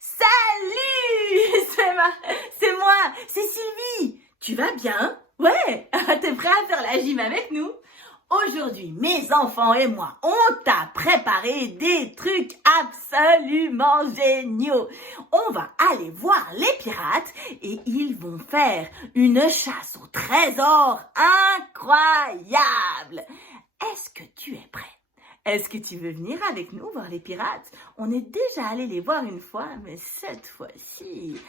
Salut! C'est moi, c'est Sylvie. Tu vas bien? Ouais, t'es prêt à faire la gym avec nous? Aujourd'hui, mes enfants et moi, on t'a préparé des trucs absolument géniaux. On va aller voir les pirates et ils vont faire une chasse au trésor incroyable. Est-ce que tu es prêt? Est-ce que tu veux venir avec nous voir les pirates? On est déjà allé les voir une fois, mais cette fois-ci,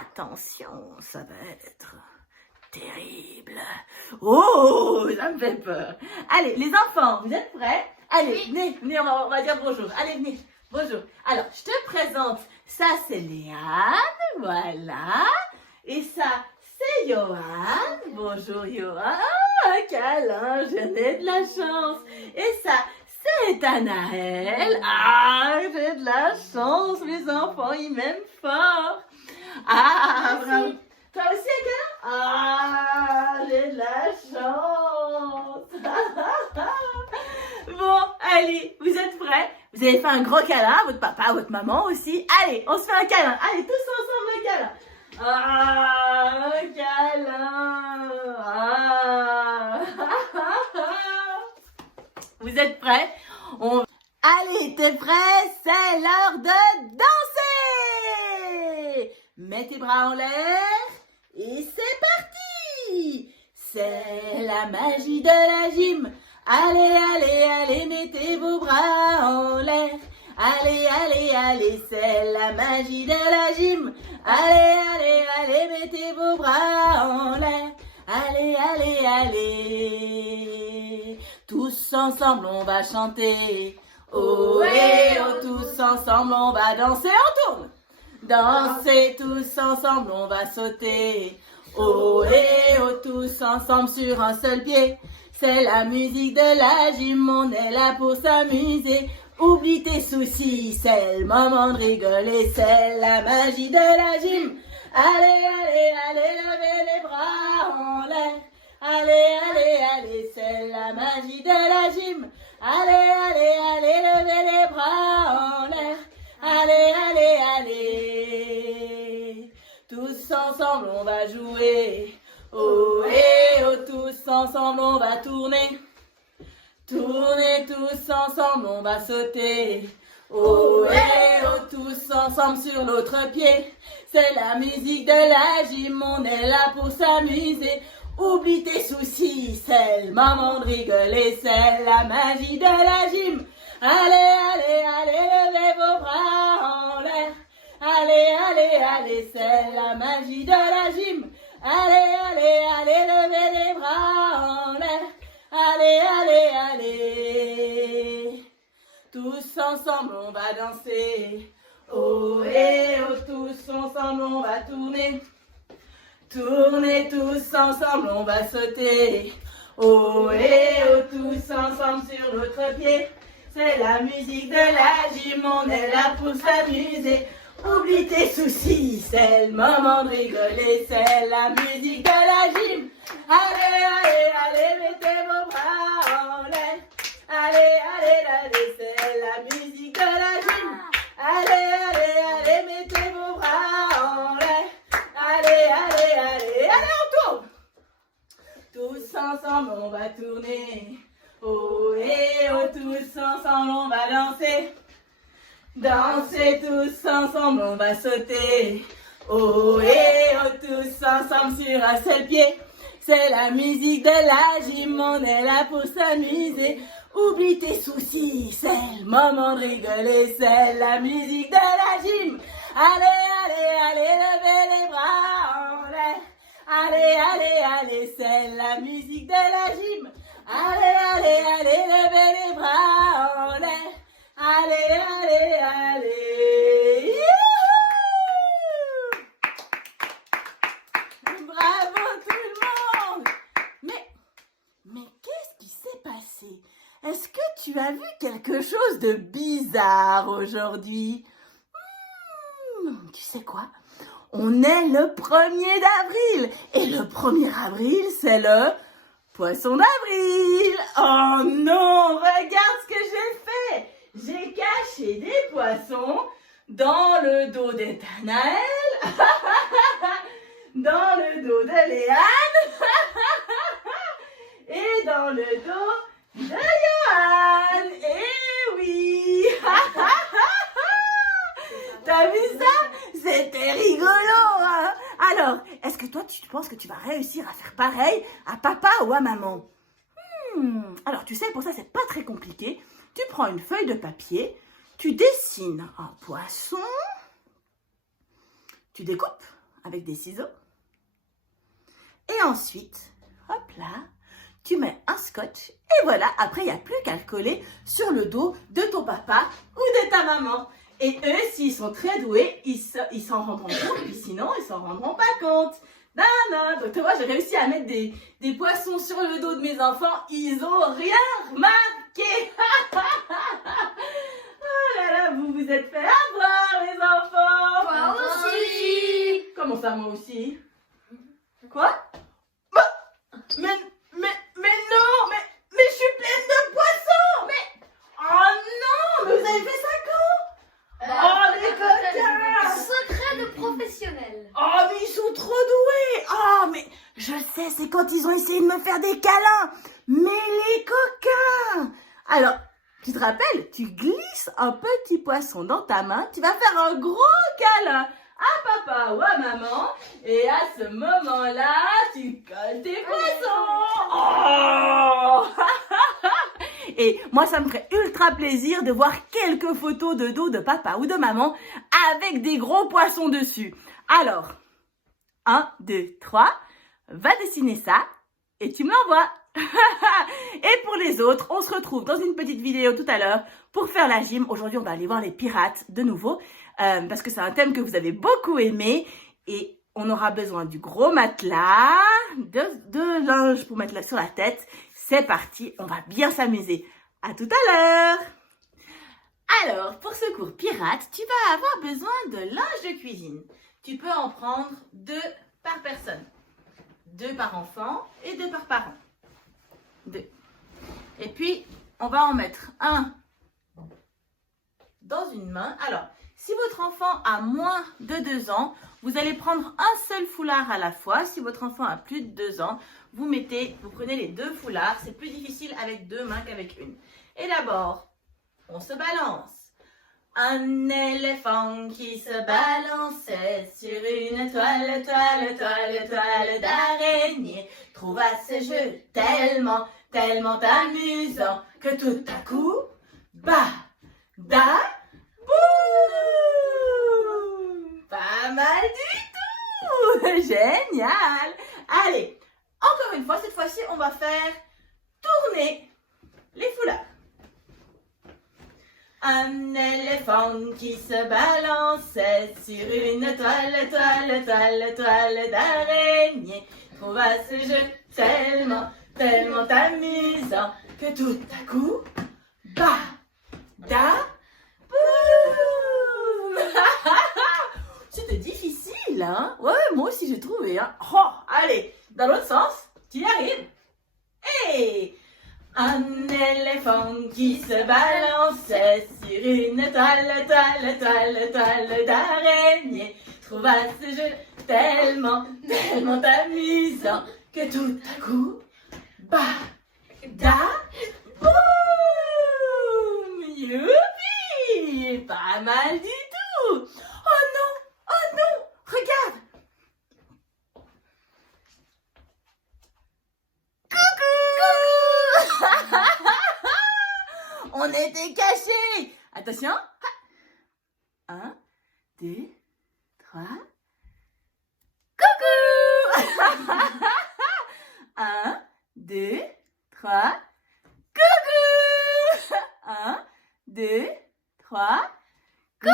attention, ça va être terrible. Oh, ça me fait peur. Allez, les enfants, vous êtes prêts? Allez, venez, on va dire bonjour. Allez, venez, bonjour. Alors, je te présente, ça c'est Léane, voilà. Et ça, c'est Johan. Bonjour Johan. Un câlin, je n'ai de la chance. Et ça, c'est Anaël. Ah, j'ai de la chance, mes enfants, ils m'aiment fort. Ah, bravo. Toi aussi, un câlin? Ah, j'ai de la chance. Bon, allez, vous êtes prêts? Vous avez fait un gros câlin à votre papa, à votre maman aussi. Allez, on se fait un câlin. Allez, tous ensemble, un câlin. Ah, un câlin. Ah. Vous êtes prêts? Allez, t'es prêts? C'est l'heure de danser! Mets tes bras en l'air et c'est parti! C'est la magie de la gym. Allez, allez, allez, mettez vos bras en l'air. Allez, allez, allez, c'est la magie de la gym. Allez, allez, allez, mettez vos bras en l'air. Allez, allez, allez. Tous ensemble, on va chanter. Oh, et oh, tous ensemble, on va danser. On tourne. Danser tous ensemble, on va sauter. Oh, et oh, tous ensemble sur un seul pied. C'est la musique de la gym, on est là pour s'amuser. Oublie tes soucis, c'est le moment de rigoler, c'est la magie de la gym. Allez, allez, allez, levez les bras en l'air. Allez, allez, allez, c'est la magie de la gym. Allez, allez, allez, levez les bras en l'air. Allez, allez, allez. Tous ensemble, on va jouer. Oh, et oh, tous ensemble, on va tourner. Tourner tous ensemble, on va sauter. Oh, et oh, tous ensemble sur l'autre pied. C'est la musique de la gym, on est là pour s'amuser. Oublie tes soucis, c'est le moment de rigoler, c'est la magie de la gym. Allez, allez, allez, levez vos bras en l'air. Allez, allez, allez, c'est la magie de la gym. Allez, allez, allez, levez les bras en l'air. Allez, allez, allez. Tous ensemble, on va danser. Oh, et oh, tous ensemble, on va tourner. Tourner tous ensemble, on va sauter. Oh, et oh, tous ensemble sur notre pied. C'est la musique de la gym, on est là pour s'amuser. Oublie tes soucis, c'est le moment de rigoler, c'est la musique de la gym. Allez, allez, allez, mettez vos bras en l'air. Allez, allez, allez, c'est la musique de la gym. Allez, allez, allez, mettez vos bras en l'air. Allez, allez, allez, allez, on tourne. Tous ensemble, on va tourner. Oh, et oh, tous ensemble, on va danser. Danser tous ensemble, on va sauter. Oh, et oh, tous ensemble sur un seul pied. C'est la musique de la gym, on est là pour s'amuser. Oublie tes soucis, c'est le moment de rigoler, c'est la musique de la gym. Allez, allez, allez, levez les bras en l'air. Allez, allez, allez, c'est la musique de la gym. Allez, allez, allez, levez les bras en l'air. Allez, allez, allez. Youhou! Bravo tout le monde. Mais qu'est-ce qui s'est passé? Est-ce que tu as vu quelque chose de bizarre aujourd'hui? Tu sais quoi? On est le 1er d'avril. Et le 1er avril, c'est le poisson d'avril. Oh non, regarde ce que j'ai fait. J'ai caché des poissons dans le dos d'Ethanaël, dans le dos de Léane, et dans le dos de Johan. Eh oui. T'as vu ça? C'était rigolo, hein? Alors, est-ce que toi, tu penses que tu vas réussir à faire pareil à papa ou à maman? Alors, tu sais, pour ça, c'est pas très compliqué. Tu prends une feuille de papier, tu dessines un poisson, tu découpes avec des ciseaux, et ensuite, hop là, tu mets un scotch, et voilà, après, il n'y a plus qu'à le coller sur le dos de ton papa ou de ta maman. Et eux, s'ils sont très doués, ils s'en rendront compte, puis sinon, ils s'en rendront pas compte. Non, non. Donc, tu vois, j'ai réussi à mettre des poissons sur le dos de mes enfants. Ils ont rien remarqué. Oh là là, vous vous êtes fait avoir, les enfants. Moi aussi. Comment ça, moi aussi? Quoi? Mais non, mais je suis pleine de poissons. Mais, oh non, mais vous avez fait ça quand? Oh, les coquins! Secret de professionnel. Oh, mais ils sont trop doués! Oh, mais je sais, c'est quand ils ont essayé de me faire des câlins! Mais les coquins! Alors, tu te rappelles, tu glisses un petit poisson dans ta main, tu vas faire un gros câlin à papa ou à maman, et à ce moment-là, tu colles tes poissons! Oh! Et moi, ça me ferait ultra plaisir de voir quelques photos de dos de papa ou de maman avec des gros poissons dessus. Alors, 1, 2, 3, va dessiner ça et tu me l'envoies. Et pour les autres, on se retrouve dans une petite vidéo tout à l'heure pour faire la gym. Aujourd'hui, on va aller voir les pirates de nouveau parce que c'est un thème que vous avez beaucoup aimé et on aura besoin du gros matelas, de linge pour mettre sur la tête. C'est parti, on va bien s'amuser. À tout à l'heure. Alors, pour ce cours pirate, tu vas avoir besoin de linge de cuisine. Tu peux en prendre 2 par personne. 2 par enfant et 2 par parent. 2. Et puis, on va en mettre un dans une main. Alors, si votre enfant a moins de 2 ans, vous allez prendre un seul foulard à la fois. Si votre enfant a plus de 2 ans, vous prenez les 2 foulards. C'est plus difficile avec 2 mains qu'avec une. Et d'abord, on se balance. Un éléphant qui se balançait sur une toile d'araignée trouva ce jeu tellement amusant que tout à coup, boum! Pas mal du tout! Génial! Allez, encore une fois, cette fois-ci, on va faire tourner les foulards. Un éléphant qui se balançait sur une toile d'araignée trouva ce jeu tellement amusant que tout à coup, boum! C'était difficile, hein? Ouais, moi aussi j'ai trouvé, hein? Oh, allez, dans l'autre sens, tu y arrives. Hey! Un éléphant qui se balançait sur une toile d'araignée trouva ce jeu tellement amusant que tout à coup, boum! Youpi! Pas mal du tout! Oh non! Regarde! On était cachés. Attention. 1, 2, 3. Coucou. 1, 2, 3. Coucou. 1, 2, 3. Coucou.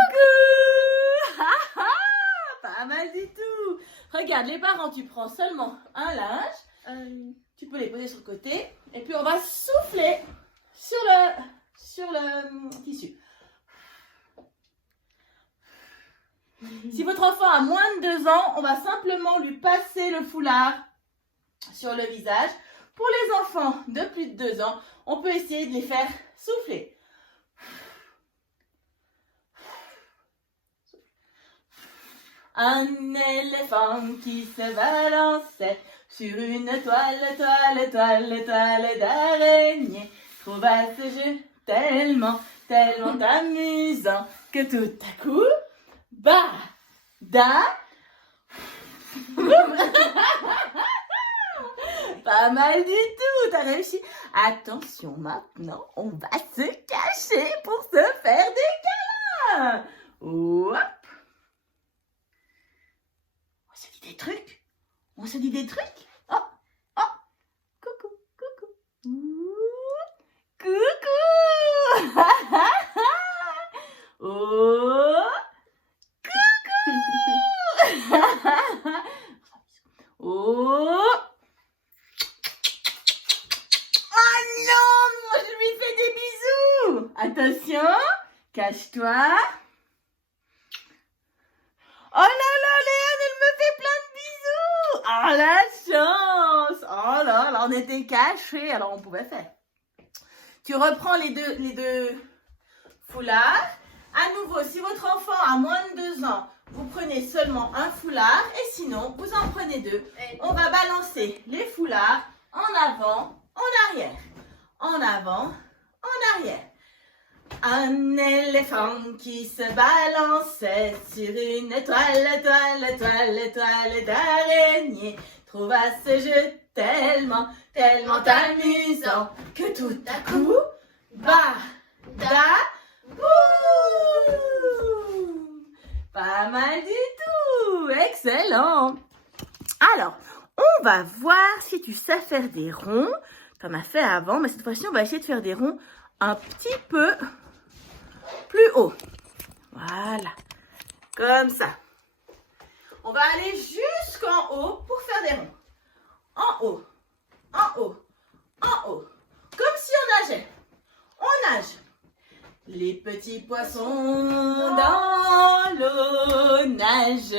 Pas mal du tout. Regarde, les parents, tu prends seulement un linge. Tu peux les poser sur le côté. Et puis, on va souffler sur le tissu. Si votre enfant a moins de 2 ans, on va simplement lui passer le foulard sur le visage. Pour les enfants de plus de 2 ans, on peut essayer de les faire souffler. Un éléphant qui se balançait sur une toile d'araignée trouva ce jeu tellement amusant que tout à coup, pas mal du tout, t'as réussi. Attention, maintenant, on va se cacher pour se faire des câlins. Hop. On se dit des trucs. Oh, oh. Coucou. Coucou. Oh. Coucou. Oh. Oh non, moi je lui fais des bisous. Attention, cache-toi. Oh là là, Léane, elle me fait plein de bisous. Oh la chance. Oh là là, on était cachés, alors on pouvait faire. Tu reprends les deux foulards. À nouveau, si votre enfant a moins de 2 ans, vous prenez seulement un foulard et sinon, vous en prenez 2. On va balancer les foulards en avant, en arrière. En avant, en arrière. Un éléphant qui se balançait sur une toile d'araignée trouva ce jeu tellement amusant que tout à coup, boum! Pas mal du tout! Excellent! Alors, on va voir si tu sais faire des ronds. Tu en as fait avant, mais cette fois-ci, on va essayer de faire des ronds un petit peu plus haut. Voilà. Comme ça. On va aller jusqu'en haut pour faire des ronds. En haut. Comme si on nageait. On nage. Les petits poissons dans l'eau nagent.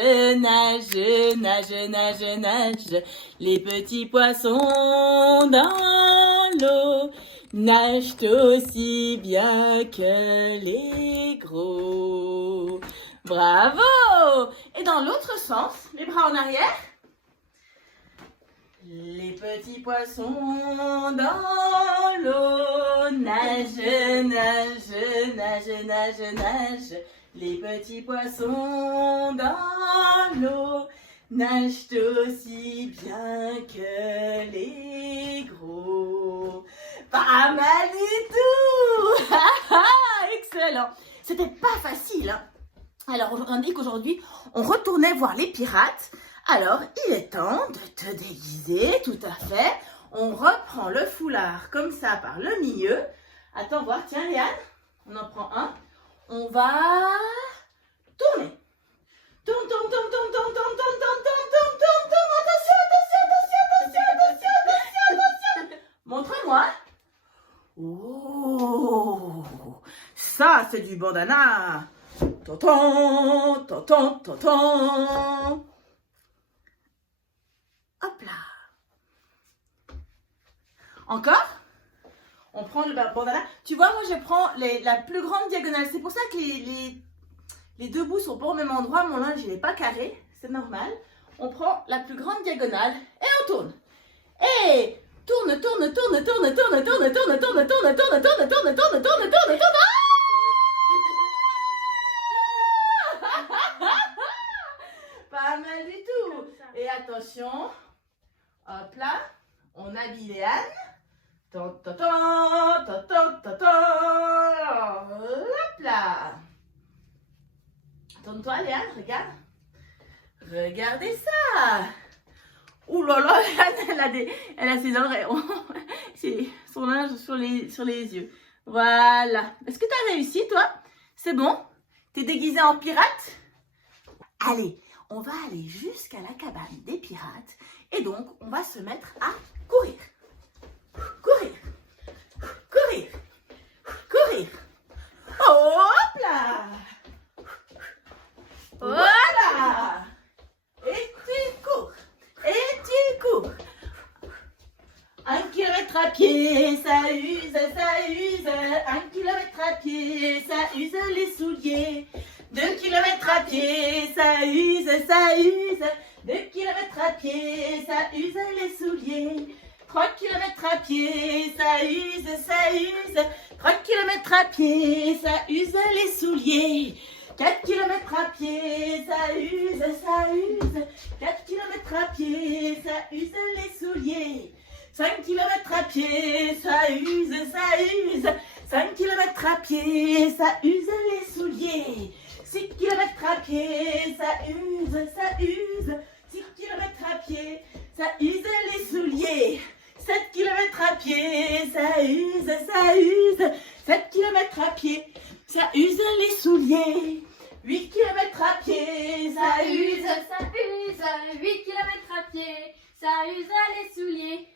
Les petits poissons dans l'eau nagent aussi bien que les gros. Bravo! Et dans l'autre sens, les bras en arrière. Les petits poissons dans l'eau nagent. Les petits poissons dans l'eau nagent aussi bien que les gros. Pas mal du tout. Excellent. C'était pas facile, hein. Alors, on dit qu'aujourd'hui, on retournait voir les pirates. Alors, il est temps de te déguiser, tout à fait. On reprend le foulard comme ça par le milieu. Attends, voir, tiens, Léane, on en prend un. On va tourner. Tourne. Attention. Montre-moi. Oh, ça, c'est du bandana. Tonton. Hop là. Encore. On prend le bandana. Tu vois, moi, je prends la plus grande diagonale. C'est pour ça que les deux bouts sont pas au même endroit. Mon linge, il n'est pas carré. C'est normal. On prend la plus grande diagonale et on tourne. Et tourne. Pas mal du tout. Et attention. Hop là. On habille Léane. Hop là. Tourne-toi, Léane, regarde. Regardez ça. Ouh là là, Léane, elle a ses oreilles. C'est son linge sur les yeux. Voilà. Est-ce que tu as réussi, toi? C'est bon? T'es déguisée en pirate? Allez, on va aller jusqu'à la cabane des pirates. Et donc, on va se mettre à courir. Hop là! Voilà! Et tu cours. 1 kilomètre à pied, ça use. 1 kilomètre à pied, ça use les souliers. 2 kilomètres à pied, ça use, ça use. 2 kilomètres à pied, ça use les souliers. 3 kilomètres à pied, ça use, ça use. 3 kilomètres à pied, ça use les souliers. 4 kilomètres à pied, ça use, ça use. 4 kilomètres à pied, ça use les souliers. 5 kilomètres à pied, ça use, ça use. 5 kilomètres à pied, ça use les souliers. 6 kilomètres à pied, ça use, ça use. 6 kilomètres à pied, ça use les souliers. 7 kilomètres à pied, ça use, ça use. 7 kilomètres à pied, ça use les souliers. 8 kilomètres à pied, ça use, ça use. 8 kilomètres à pied, ça use les souliers.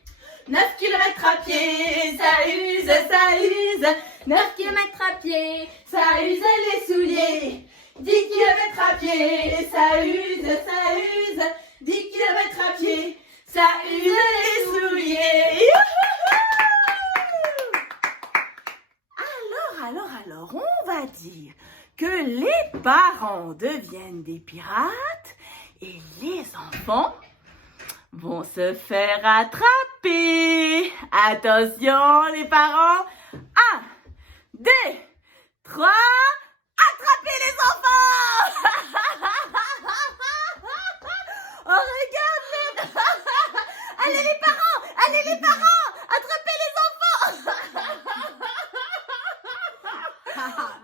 9 kilomètres à pied, ça use, ça use. 9 Kilomètres à pied, ça use les souliers. 10 kilomètres à pied, ça use, ça use. 10 kilomètres à pied, ça use les souliers. Alors, on va dire que les parents deviennent des pirates et les enfants vont se faire attraper. Attention les parents. 1, 2, 3. Attrapez les enfants. Oh regarde. Allez les parents. Attrapez les enfants.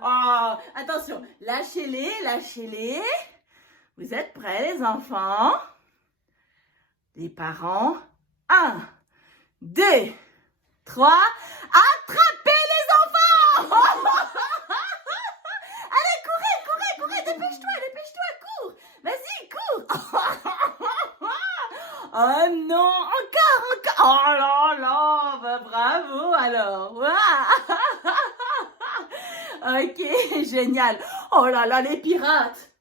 Oh, attention. Lâchez-les. Vous êtes prêts les enfants? Les parents, 1, 2, 3, attrapez les enfants. Allez, courez, dépêche-toi, cours. Vas-y, cours. Oh non, encore. Oh là là, bah, bravo alors. Ok, génial. Oh là là, les pirates,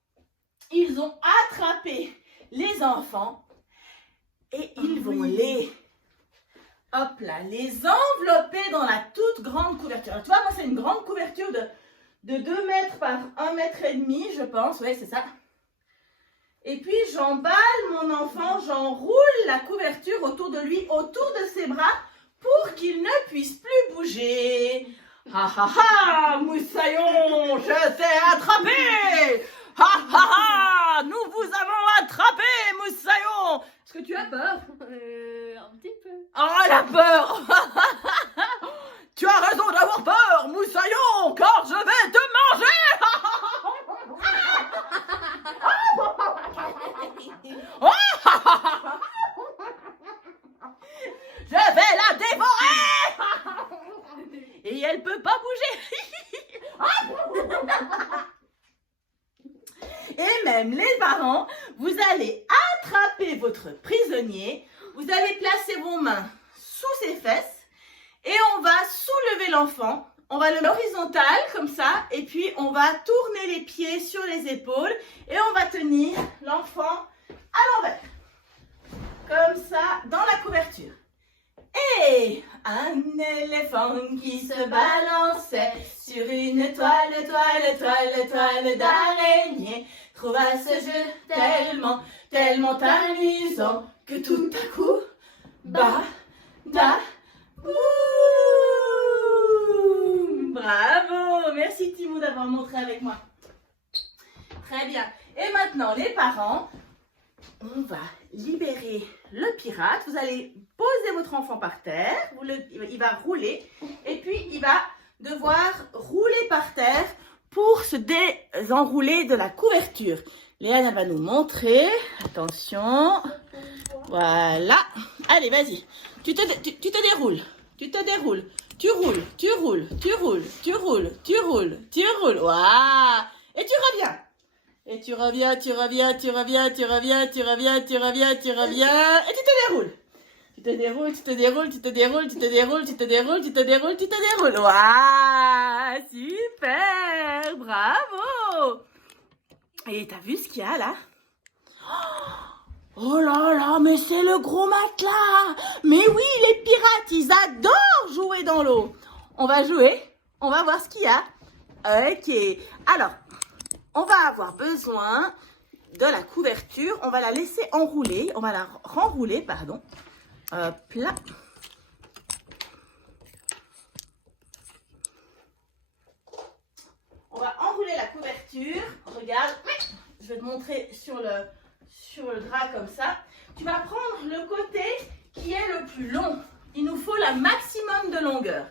ils ont attrapé les enfants. Et ils vont les envelopper dans la toute grande couverture. Alors, tu vois, moi, c'est une grande couverture de 2 mètres par 1 mètre et demi, je pense. Oui, c'est ça. Et puis, j'emballe mon enfant, j'enroule la couverture autour de lui, autour de ses bras, pour qu'il ne puisse plus bouger. Ha ha ha, Moussaillon, je t'ai attrapé. Ha ha ha, nous vous avons attrapé, Moussaillon. Est-ce que tu as peur? Un petit peu. Oh, la peur. Tu as raison d'avoir peur, Moussaillon, car je vais te manger. Je vais la dévorer. Et elle peut pas bouger. Et même les parents, vous allez attraper votre prisonnier, vous allez placer vos mains sous ses fesses et on va soulever l'enfant. On va le mettre horizontal comme ça et puis on va tourner les pieds sur les épaules et on va tenir l'enfant à l'envers. Comme ça, dans la couverture. Et un éléphant qui se balançait sur une toile d'araignée trouva ce jeu tellement amusant que tout à coup, boum. Bravo, merci Timou d'avoir montré avec moi. Très bien. Et maintenant, les parents, on va libérer le pirate. Vous allez poser votre enfant par terre. Il va rouler. Et puis, il va devoir rouler par terre pour se désenrouler de la couverture. Léane, elle va nous montrer. Attention. Voilà. Allez, vas-y. Tu te déroules. Tu roules. Waouh. Et tu reviens. Et tu reviens. Et tu te déroules. Waouh, super, bravo. Et t'as vu ce qu'il y a là? Oh là là, mais c'est le gros matelas. Mais oui, les pirates, ils adorent jouer dans l'eau. On va jouer, on va voir ce qu'il y a. Ok, alors, on va avoir besoin de la couverture. On va la laisser enrouler, on va la renrouler, pardon. Hop là. On va enrouler la couverture. Regarde, je vais te montrer sur le drap comme ça. Tu vas prendre le côté qui est le plus long. Il nous faut la maximum de longueur.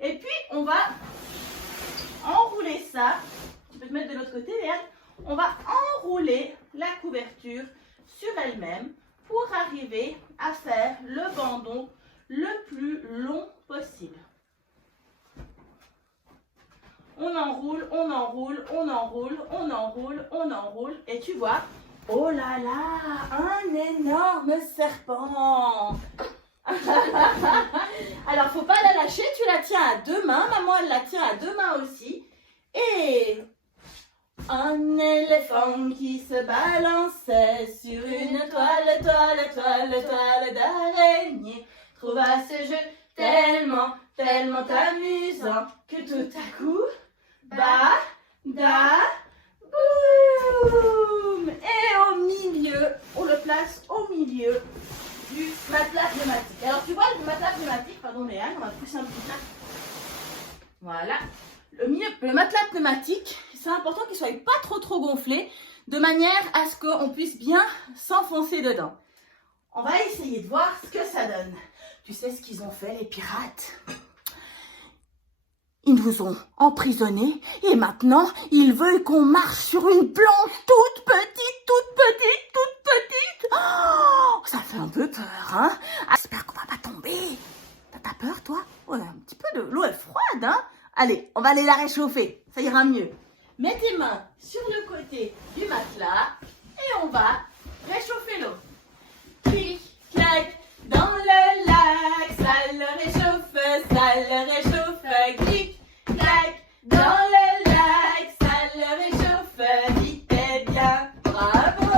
Et puis, on va enrouler ça. Tu peux te mettre de l'autre côté, Léane. On va enrouler la couverture sur elle-même pour arriver à faire le bandon le plus long possible. On enroule, on enroule, on enroule, on enroule, on enroule. Et tu vois, oh là là, un énorme serpent. Alors, faut pas la lâcher, tu la tiens à deux mains. Maman, elle la tient à deux mains aussi. Et un éléphant qui se balançait sur une toile d'araignée trouva ce jeu tellement amusant que tout à coup, boum! Et au milieu, on le place au milieu du matelas pneumatique. Alors tu vois le matelas pneumatique, pardon Léane, on va pousser un petit peu. Voilà. Le matelas pneumatique, c'est important qu'il ne soit pas trop gonflé, de manière à ce qu'on puisse bien s'enfoncer dedans. On va essayer de voir ce que ça donne. Tu sais ce qu'ils ont fait les pirates? Ils nous ont emprisonnés et maintenant ils veulent qu'on marche sur une planche toute petite. Oh, ça fait un peu peur, hein? J'espère qu'on va pas tomber. T'as peur, toi? Ouais, un petit peu de l'eau est froide, hein? Allez, on va aller la réchauffer, ça ira mieux. Mets tes mains sur le côté du matelas et on va réchauffer l'eau. Clic, clac, dans le lac, ça le réchauffe, clic, clac, dans le lac, ça le réchauffe, vite et bien, bravo!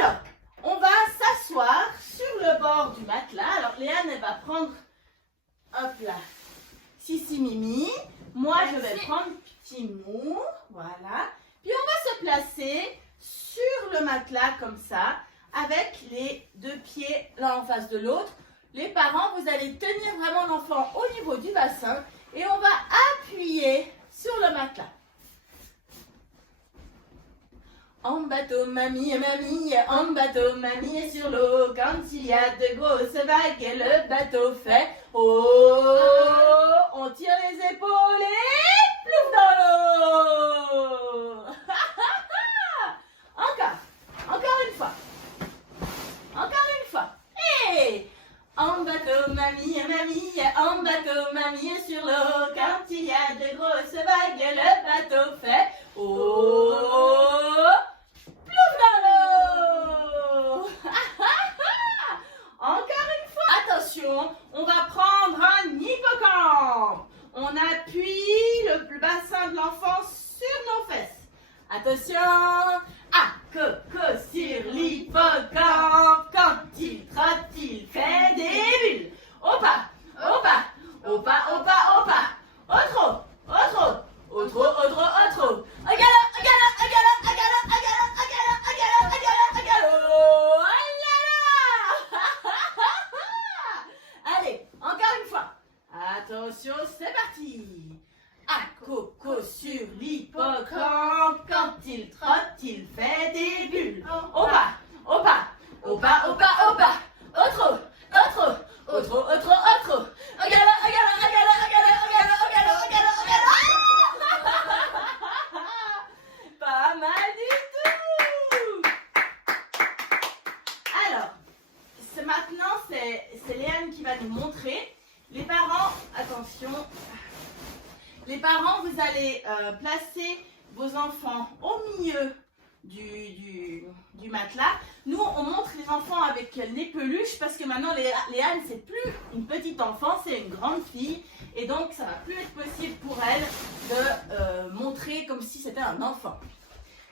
Alors, on va s'asseoir sur le bord du matelas. Alors, Léane, elle va prendre, hop là, Sissi Mimi. Moi, je vais prendre Petit Mou, voilà. Puis, on va se placer sur le matelas comme ça, avec les deux pieds l'un en face de l'autre. Les parents, vous allez tenir vraiment l'enfant au niveau du bassin et on va appuyer sur le matelas. En bateau, mamie, en bateau, mamie est sur l'eau. Quand il y a de grosses vagues, le bateau fait oh, on tire les épaules et plouf dans l'eau. Encore une fois. Hey! En bateau, mamie, en bateau, mamie est sur l'eau. Quand il y a de grosses vagues, le bateau fait oh, plouf dans l'eau. Encore une fois. Attention, on va prendre un hippocampe. On appuie le bassin de l'enfant sur nos fesses. Attention. Coco sur l'hippocampe, quand il trotte, il fait des bulles. Opa, opa, opa, opa, opa. Autre. Allez, encore une fois. Attention, c'est parti. Coco sur l'hippocampe, quand il trotte, il fait des bulles. Opa, opa, opa, opa, opa. Autre. Pas mal du tout. Alors, maintenant, c'est Léane qui va nous montrer. Les parents, attention. Les parents, vous allez placer vos enfants au milieu du matelas. Nous, on montre les enfants avec les peluches parce que maintenant, Léane, c'est plus une petite enfant, c'est une grande fille. Et donc, ça va plus être possible pour elle de montrer comme si c'était un enfant.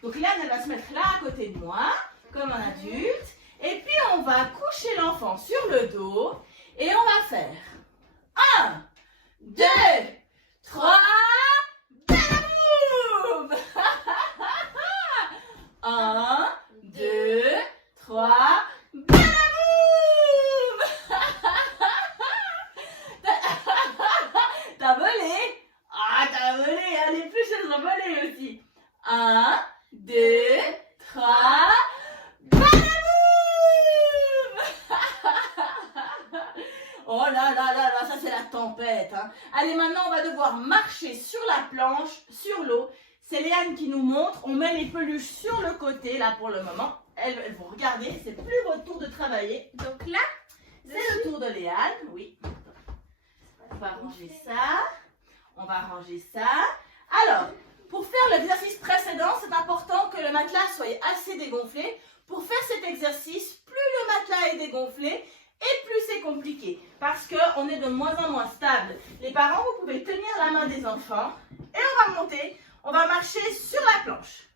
Donc, Léane, elle va se mettre là à côté de moi, comme un adulte. Et puis, on va coucher l'enfant sur le dos et on va faire 1, 2, 3, 1, 2, 3. Badaboum! Oh là là là là, ça c'est la tempête. Hein. Allez, maintenant on va devoir marcher sur la planche, sur l'eau. C'est Léane qui nous montre. On met les peluches sur le côté, là pour le moment. Elles vont regarder, c'est plus votre tour de travailler. Donc là, c'est le tour de Léane, oui. On va ranger ça. On va ranger ça. Alors, pour faire l'exercice précédent, c'est important que le matelas soit assez dégonflé. Pour faire cet exercice, plus le matelas est dégonflé et plus c'est compliqué. Parce qu'on est de moins en moins stable. Les parents, vous pouvez tenir la main des enfants et on va monter. On va marcher sur la planche.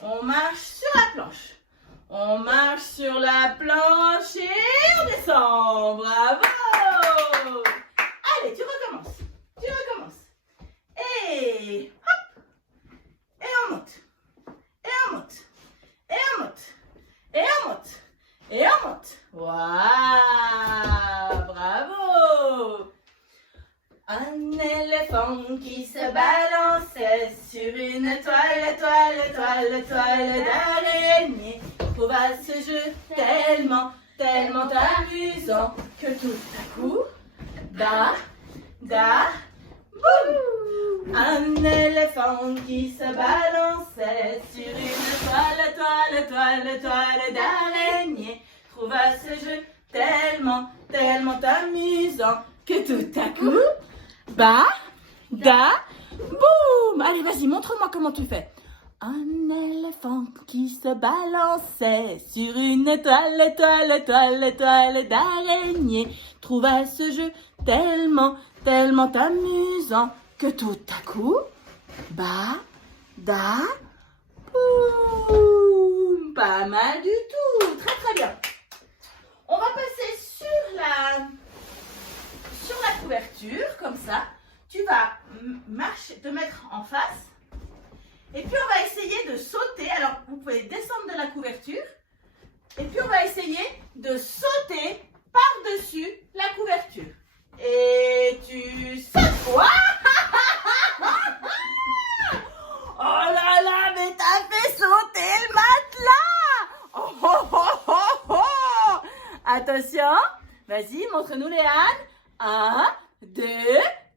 On marche sur la planche. On marche sur la planche et on descend. Bravo! Allez, tu recommences. Tu recommences. Et hop! Et on monte. Et on monte. Et on monte. Et on monte. Et on monte. Waouh! Bravo! Un éléphant qui se balançait sur une toile d'araignée trouva ce jeu tellement amusant que tout à coup, boum! Un éléphant qui se balançait sur une toile d'araignée trouva ce jeu tellement amusant que tout à coup, boum! Allez, vas-y, montre-moi comment tu fais. Un éléphant qui se balançait sur une toile d'araignée trouva ce jeu tellement amusant que tout à coup, boum! Pas mal du tout, très bien. On va passer sur la couverture, comme ça. Tu vas te mettre en face. Et puis, on va essayer de sauter. Alors, vous pouvez descendre de la couverture. Et puis, on va essayer de sauter par-dessus la couverture. Et tu sautes. Oh là là, mais t'as fait sauter le matelas. Oh. Attention. Vas-y, montre-nous Léane. 1, 2,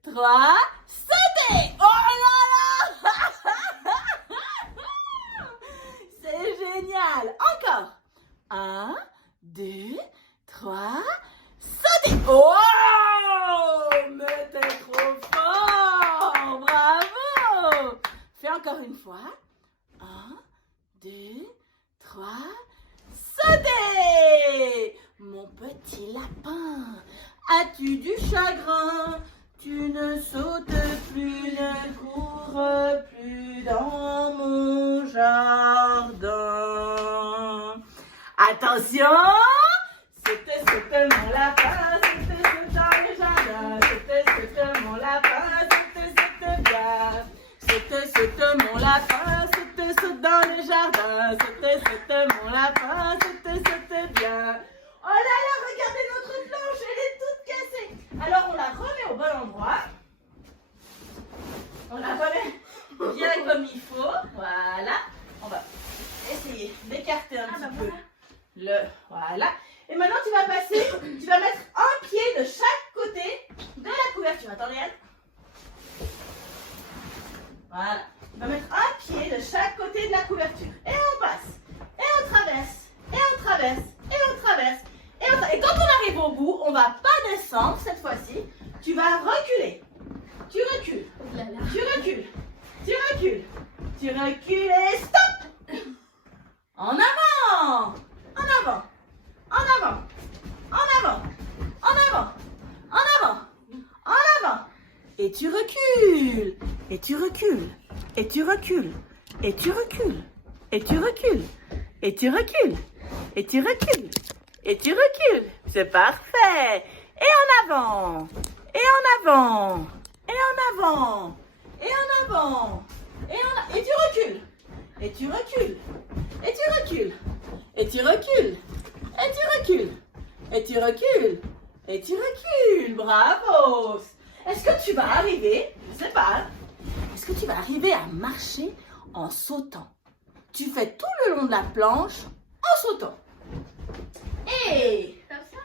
3, sautez! Oh là là! C'est génial! Encore! 1, 2, 3, sautez! Oh! Mais t'es trop fort! Bravo! Fais encore une fois. 1, 2, 3, sautez! Mon petit lapin, as-tu du chagrin? Tu ne sautes plus, ne cours plus dans mon jardin. Attention! Saute mon lapin, saute dans le jardin. Saute mon lapin, saute bien. Saute mon lapin, saute dans le jardin. Saute mon lapin, saute bien. Oh là là, regardez notre planche, elle est toute cassée. Alors on la remet au bon endroit. On la remet bien comme il faut. Voilà. On va essayer d'écarter un petit peu voilà. Et maintenant tu vas mettre un pied de chaque côté de la couverture. Attends Léane. Voilà. Tu vas mettre un pied de chaque côté de la couverture. Et on passe. Et on traverse. Et on traverse. Et on traverse. Et quand on arrive au bout, on ne va pas descendre cette fois-ci. Tu vas reculer. Tu recules. Tu recules. Tu recules. Tu recules et stop. En avant. En avant. En avant. En avant. En avant. En avant. En avant. Et tu recules. Et tu recules. Et tu recules. Et tu recules. Et tu recules. Et tu recules. Et tu recules. Et tu recules. C'est parfait. Et en avant. Et en avant. Et en avant. Et en avant. Et tu recules. Et tu recules. Et tu recules. Et tu recules. Et tu recules. Et tu recules. Et tu recules. Bravo. Est-ce que tu vas arriver, je sais pas, est-ce que tu vas arriver à marcher en sautant. Tu fais tout le long de la planche en sautant. Et Comme ça.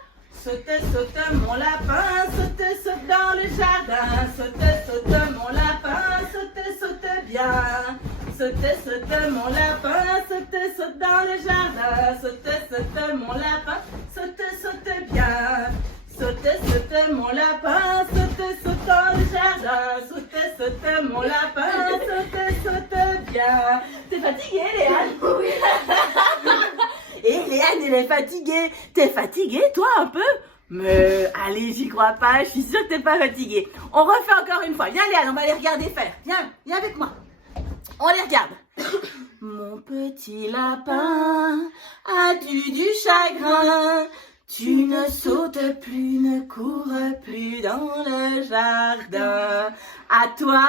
saute, saute mon lapin, saute, saute dans le jardin. Saute, saute mon lapin, saute, saute bien. Saute, saute mon lapin, saute, saute dans le jardin. Saute, saute mon lapin, saute, saute bien. Saute, saute mon lapin, saute, saute dans le jardin. Saute, saute mon lapin, saute, saute bien. T'es fatiguée, Léane? Oui. Et Léane, elle est fatiguée. T'es fatiguée, toi, un peu? Mais allez, j'y crois pas, je suis sûre que t'es pas fatiguée. On refait encore une fois. Viens, Léane, on va les regarder faire. Viens avec moi. On les regarde. Mon petit lapin, as-tu du chagrin? Tu ne sautes plus, ne cours plus dans le jardin. À toi,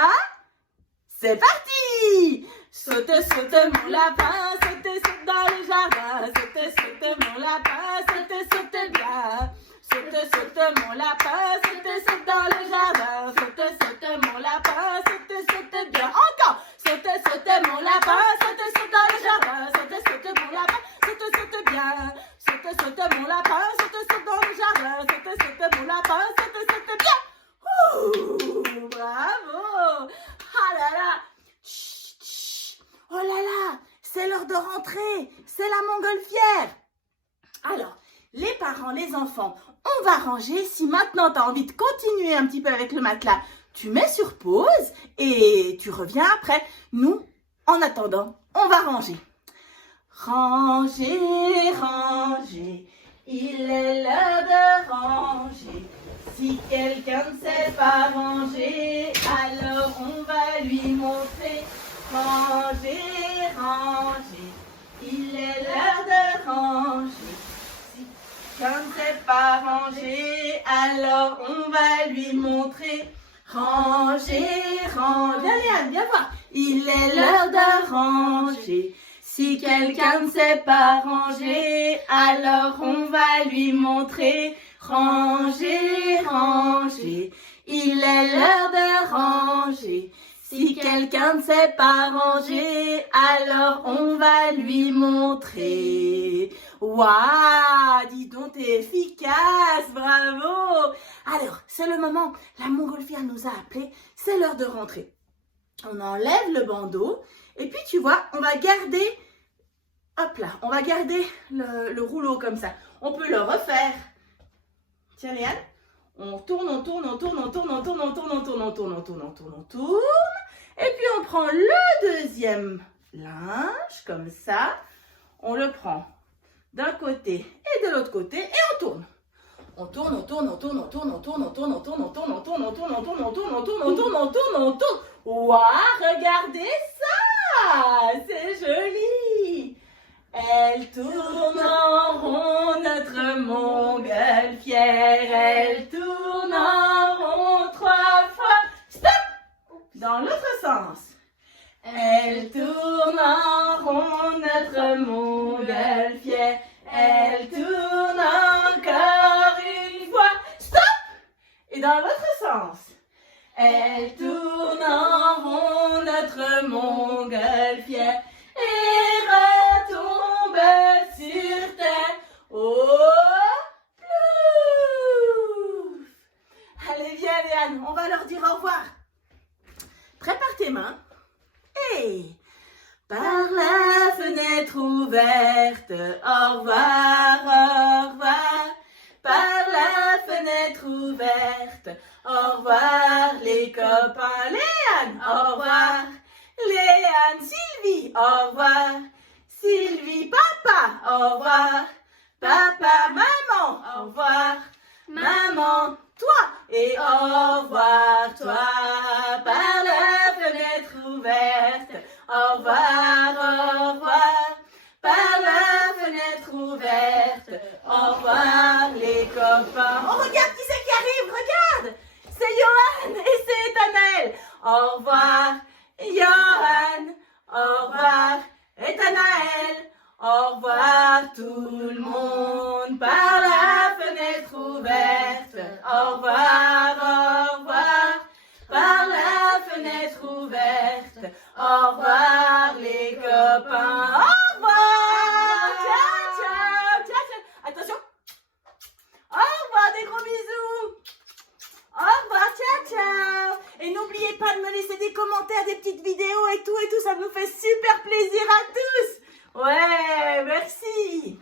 c'est parti! Saute, saute mon lapin, saute, saute dans le jardin. Saute, saute mon lapin, saute, saute bien. Saute, saute mon lapin, saute, saute dans le jardin. Saute, saute mon lapin, saute, saute bien. Encore! Saute, saute mon lapin, saute, saute dans le jardin. Saute, saute mon lapin, saute, saute bien. Saute, saute mon lapin, saute, saute dans le jardin. Saute, saute mon lapin, saute, saute bien. Ouh, bravo! Ah là là! Chut, chut. Oh là là! C'est l'heure de rentrer! C'est la montgolfière! Alors, les parents, les enfants, on va ranger. Si maintenant tu as envie de continuer un petit peu avec le matelas, tu mets sur pause et tu reviens après. Nous, en attendant, on va ranger. Ranger, ranger, il est l'heure de ranger. Si quelqu'un ne sait pas ranger, alors on va lui montrer. Ranger, ranger, il est l'heure de ranger. Si quelqu'un ne sait pas ranger, alors on va lui montrer. Ranger, ranger. Viens Léane, viens voir. Il est l'heure de ranger. Si quelqu'un ne sait pas ranger, alors on va lui montrer. Ranger, ranger. Il est l'heure de ranger. Si quelqu'un ne sait pas ranger, alors on va lui montrer. Waouh, dis donc, t'es efficace, bravo. Alors, c'est le moment, la montgolfière nous a appelés, c'est l'heure de rentrer. On enlève le bandeau, et puis tu vois, on va garder, hop là, on va garder le rouleau comme ça. On peut le refaire. Tiens, Léane, on tourne, on tourne, on tourne, on tourne, on tourne, on tourne, on tourne, on tourne, on tourne, on tourne, on tourne. Et puis on prend le deuxième linge, comme ça. On le prend d'un côté et de l'autre côté et on tourne. On tourne, on tourne, on tourne, on tourne, on tourne, on tourne, on tourne, on tourne, on tourne, on tourne, on tourne, on tourne, on tourne, on tourne, on tourne, on tourne. Waouh, regardez ça! C'est joli! Elle tourne en rond, notre montgolfière. Elle tourne en rond 3 fois. Stop! Dans l'autre sens. Elle tourne en rond, notre montgolfière. Elle tourne encore une fois. Stop! Et dans l'autre sens. Elle tourne en rond, notre montgolfière. Et retombe sur terre. Oh, plouf! Allez, viens, Léane, on va leur dire au revoir. Prépare tes mains. Et par la fenêtre ouverte, au revoir, au revoir. Par la fenêtre ouverte, au revoir les copains. Léane, au revoir. Léane, Sylvie, au revoir. Sylvie, papa, au revoir. Papa, maman, au revoir. Maman, toi, et au revoir, toi. Par la fenêtre ouverte, au revoir, au revoir. Par la fenêtre ouverte, au revoir les copains. Oh, regarde qui c'est qui arrive, regarde. C'est Johan et c'est Ethanaël. Au revoir, Johan. Au revoir, Ethanaël. Au revoir tout le monde. Par la fenêtre ouverte. Au revoir, au revoir. Par la fenêtre ouverte. Au revoir, n'oubliez pas de me laisser des commentaires, des petites vidéos et tout, ça nous fait super plaisir à tous. Ouais, merci.